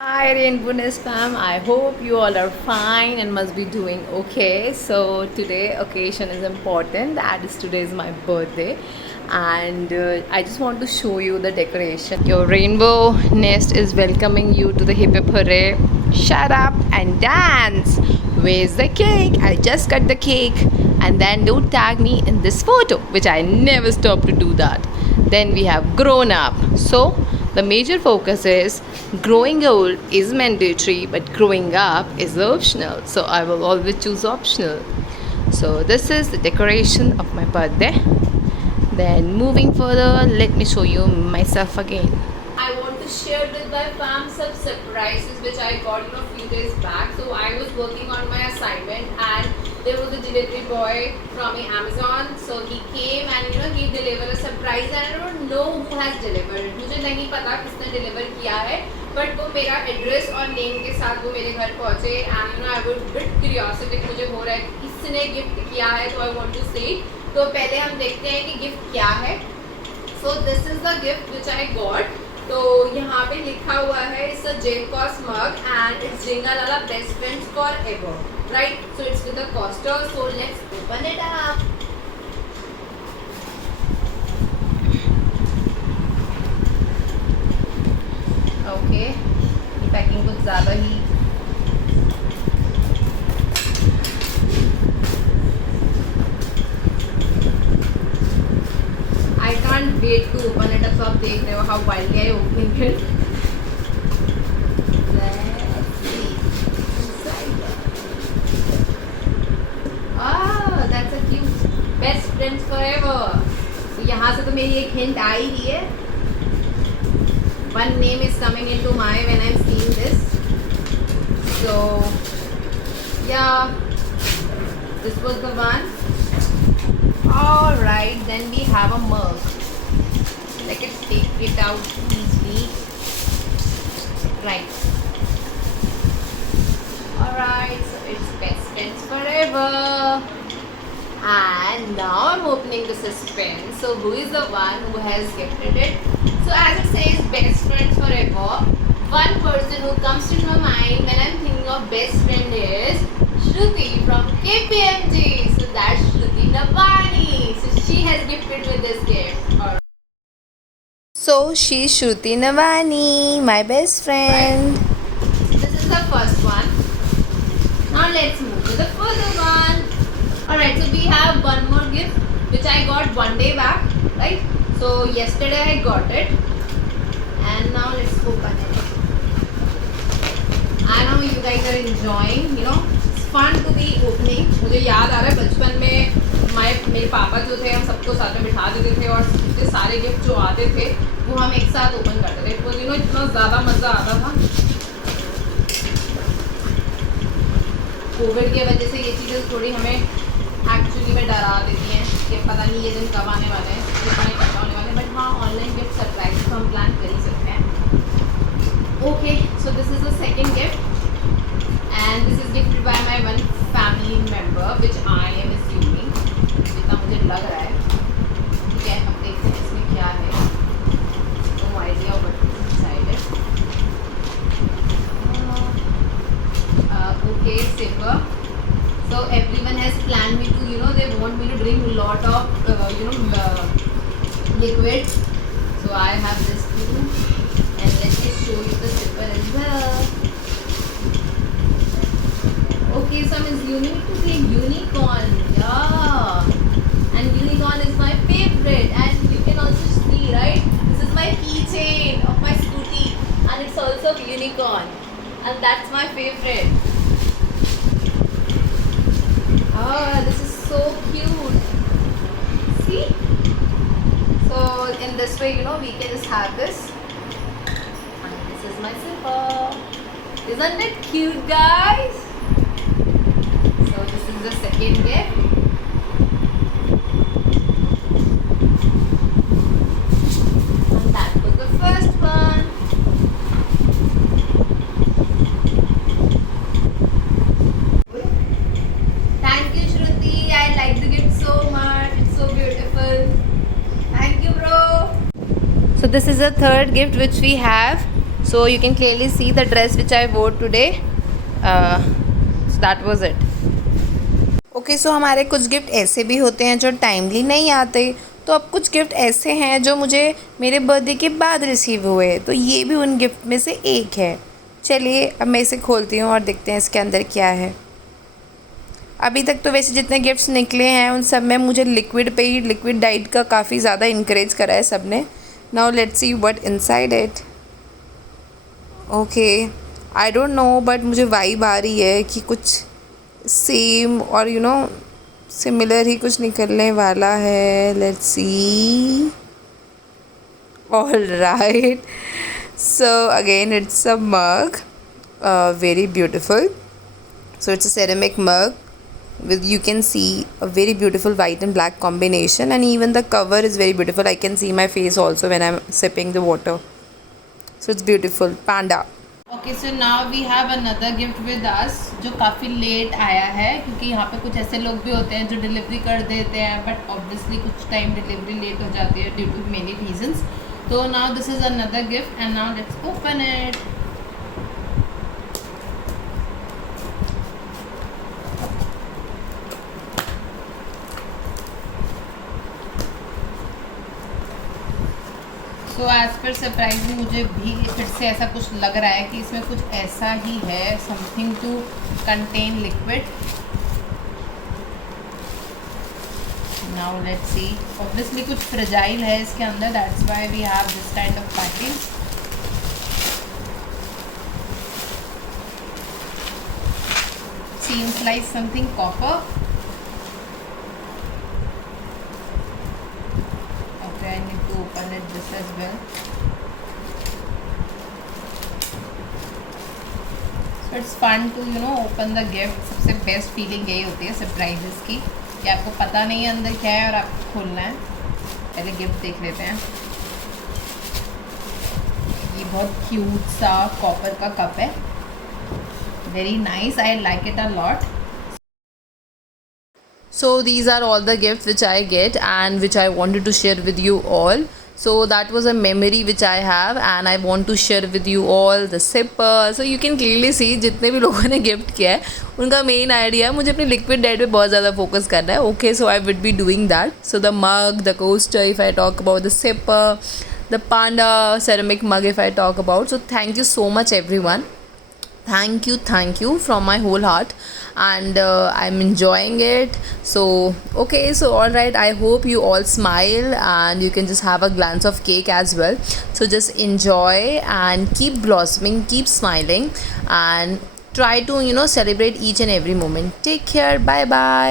Hi Rainbow Nest fam, I hope you all are fine and must be doing okay. So today occasion is important, that is today is my birthday and I just want to show you the decoration. Your Rainbow Nest is welcoming you to the hip hip hooray. Shut up and dance. Where's the cake? I just cut the cake and then don't tag me in this photo, which I never stop to do that. Then we have grown up. So the major focus is growing old is mandatory, but growing up is optional. So I will always choose optional. So this is the decoration of my birthday. Then moving further, let me show you myself again. I want to share with my fam some surprises which I got a few days back. So I was working on my assignment and there was a delivery boy from Amazon. So he came and he delivered a surprise and I don't know who has delivered. मुझे नहीं पता किसने deliver किया है, but वो मेरा address और name के साथ वो मेरे घर पहुँचे and I was bit curiosity मुझे हो रहा है किसने gift किया है, तो I want to see. तो पहले हम देखते हैं कि gift क्या है. So this is the gift which I got. तो यहाँ पे लिखा हुआ है it's a J-Cos mug and it's Jingalala best friends forever, right? So it's with a coaster. So let's open it up. Okay, ये packing कुछ ज़्यादा ही I can't wait to open it up. So आप देख रहे हो how wildly I opening it. Let's see inside. Ah, that's a cute best friends forever. तो यहाँ से तो मेरी एक hint आ ही रही है. One name is coming into my when I'm seeing this. So yeah, this was the one. Alright, then we have a mug. Let us take it out easily. Right. Alright, so it's best friends forever. And now I'm opening the suspense. So who is the one who has gifted it? So as it says best friends forever, one person who comes to my mind when I'm thinking of best friend is Shruti from KPMG. So that's Shruti Navani. So she has gifted with this gift. So she's Shruti Navani, my best friend. Right. This is the first one. Now let's move to the further one. Alright, so we have one more gift which I got one day back, right? So yesterday I got it. And now let's open it. I know you guys are enjoying, it's fun to be opening. मुझे याद आ रहा है बचपन में मेरे पापा जो थे हम सबको साथ में बिठा देते थे और इतने सारे गिफ्ट जो आते थे वो हम एक साथ ओपन करते थे. तो इतना ज़्यादा मज़ा आता था. कोविड की वजह से ये चीज़ें थोड़ी हमें एक्चुअली में डरा देती हैं कि पता नहीं ये दिन कब आने वाले हैं, कितना ही कब आने वाले हैं. बट हाँ, ऑनलाइन गिफ्ट सरप्राइज तो हम प्लान कर ही सकते हैं. Okay, so this is the second gift and this is gifted by my one family member which I am assuming, जितना मुझे लग रहा है. ठीक है, अब देखते हैं इसमें क्या है. No idea what is inside it. Okay, sipper. So everyone has planned me to, they want me to drink a lot of, liquid. So I have this too. And let me show you the sipper as well. Okay, so I'm assuming to say unicorn. Yeah. And unicorn is my favorite. And you can also see, right? This is my keychain of my scooty. And it's also unicorn. And that's my favorite. Oh, this is so cute. See? So in this way, we can just have this. And this is my zipper. Isn't it cute, guys? So this is the second gift. And that was the first one. Thank you, Shruti. I like the gift so much. It's so beautiful. Thank you, bro. So this is the third gift which we have. So you can clearly see the dress which I wore today. So that was it. Okay so हमारे कुछ gift ऐसे भी होते हैं जो timely नहीं आते, तो अब कुछ गिफ्ट ऐसे हैं जो मुझे मेरे बर्थडे के बाद रिसीव हुए, तो ये भी उन गिफ्ट में से एक है। चलिए अब मैं इसे खोलती हूँ और देखते हैं इसके अंदर क्या है। अभी तक तो वैसे जितने गिफ्ट्स निकले हैं उन सब में मुझे लिक्विड पे ही, लिक्विड डाइट का काफ़ी ज़्यादा इनकरेज करा है सब ने। Now let's see what inside it. Okay I don't know but मुझे वाइब आ रही है कि कुछ सेम और सिमिलर ही कुछ निकलने वाला है। Let's see. All right, so again it's a mug, very beautiful. So it's a ceramic mug with, you can see, a very beautiful white and black combination, and even the cover is very beautiful. I can see my face also when I'm sipping the water. So it's beautiful. Panda. Okay, so now we have another gift with us जो काफ़ी late आया है, क्योंकि यहाँ पे कुछ ऐसे लोग भी होते हैं जो डिलीवरी कर देते हैं बट ऑब्वियसली कुछ टाइम डिलीवरी लेट हो जाती है ड्यू टू मेनी रीजंस. तो now this is another gift and now let's open it. तो एज पर सरप्राइज मुझे भी फिर से ऐसा कुछ लग रहा है कि इसमें कुछ ऐसा ही है, something to contain liquid. Now let's see. Obviously कुछ फ्रेजाइल है इसके अंदर, that's why we have this kind of packing. Seems like something copper. I need to open it this as well. So it's fun to open the gift. सबसे best feeling यही होती है surprises की, कि आपको पता नहीं है अंदर क्या है और आपको खोलना है. पहले गिफ्ट देख लेते हैं. ये बहुत क्यूट सा कॉपर का कप है, very nice. I like it a lot. So these are all the gifts which I get and which I wanted to share with you all. So that was a memory which I have and I want to share with you all the sipper. So you can clearly see जितने भी लोगों ने gift किया है उनका main idea मुझे अपनी liquid diet पे बहुत ज़्यादा फोकस करना है. Okay, so I would be doing that. So the mug, the coaster, if I talk about the sipper, the panda ceramic mug if I talk about. So thank you so much everyone. Thank you from my whole heart, and I'm enjoying it. So okay, so all right, I hope you all smile and you can just have a glance of cake as well. So just enjoy and keep blossoming, keep smiling, and try to celebrate each and every moment. Take care. Bye bye.